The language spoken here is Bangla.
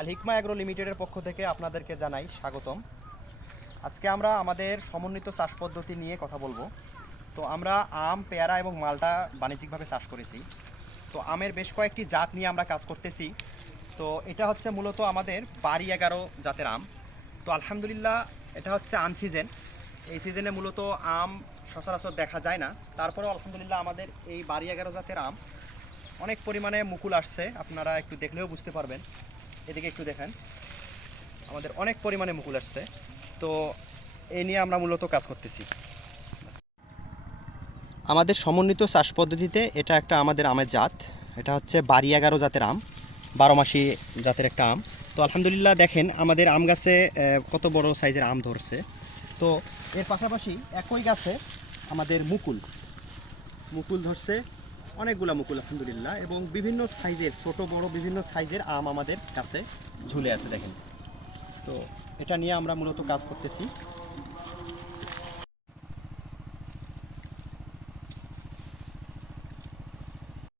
আল হিকমা অ্যাগ্রো লিমিটেডের পক্ষ থেকে আপনাদেরকে জানাই স্বাগতম। আজকে আমরা আমাদের সমন্বিত চাষ পদ্ধতি নিয়ে কথা বলবো। তো আমরা আম, পেয়ারা এবং মালটা বাণিজ্যিকভাবে চাষ করেছি। তো আমের বেশ কয়েকটি জাত নিয়ে আমরা কাজ করতেছি। তো এটা হচ্ছে মূলত আমাদের বাড়ি 11 জাতের আম। তো আলহামদুলিল্লাহ এটা হচ্ছে আনসিজন। এই সিজনে মূলত আম সচরাচর দেখা যায় না, তারপরেও আলহামদুলিল্লাহ আমাদের এই বাড়ি 11 জাতের আম অনেক পরিমাণে মুকুল আসছে। আপনারা একটু দেখলেও বুঝতে পারবেন। এদিকে একটু দেখেন, আমাদের অনেক পরিমাণে মুকুল আসছে। তো এই নিয়ে আমরা মূলত কাজ করতেছি। আমাদের সমন্বিত চাষ পদ্ধতিতে এটা একটা আমাদের আমের জাত। এটা হচ্ছে বাড়ি 11 জাতের আম, 12 মাসি জাতের একটা আম। তো আলহামদুলিল্লাহ দেখেন আমাদের আম গাছে কত বড় সাইজের আম ধরছে। তো এর পাশাপাশি একই গাছে আমাদের মুকুল মুকুল ধরছে, অনেকগুলা মুকুল আলহামদুলিল্লাহ, এবং বিভিন্ন সাইজের ছোট বড় বিভিন্ন সাইজের আম আমাদের কাছে ঝুলে আছে দেখেন। তো এটা নিয়ে আমরা মূলত কাজ করতেছি।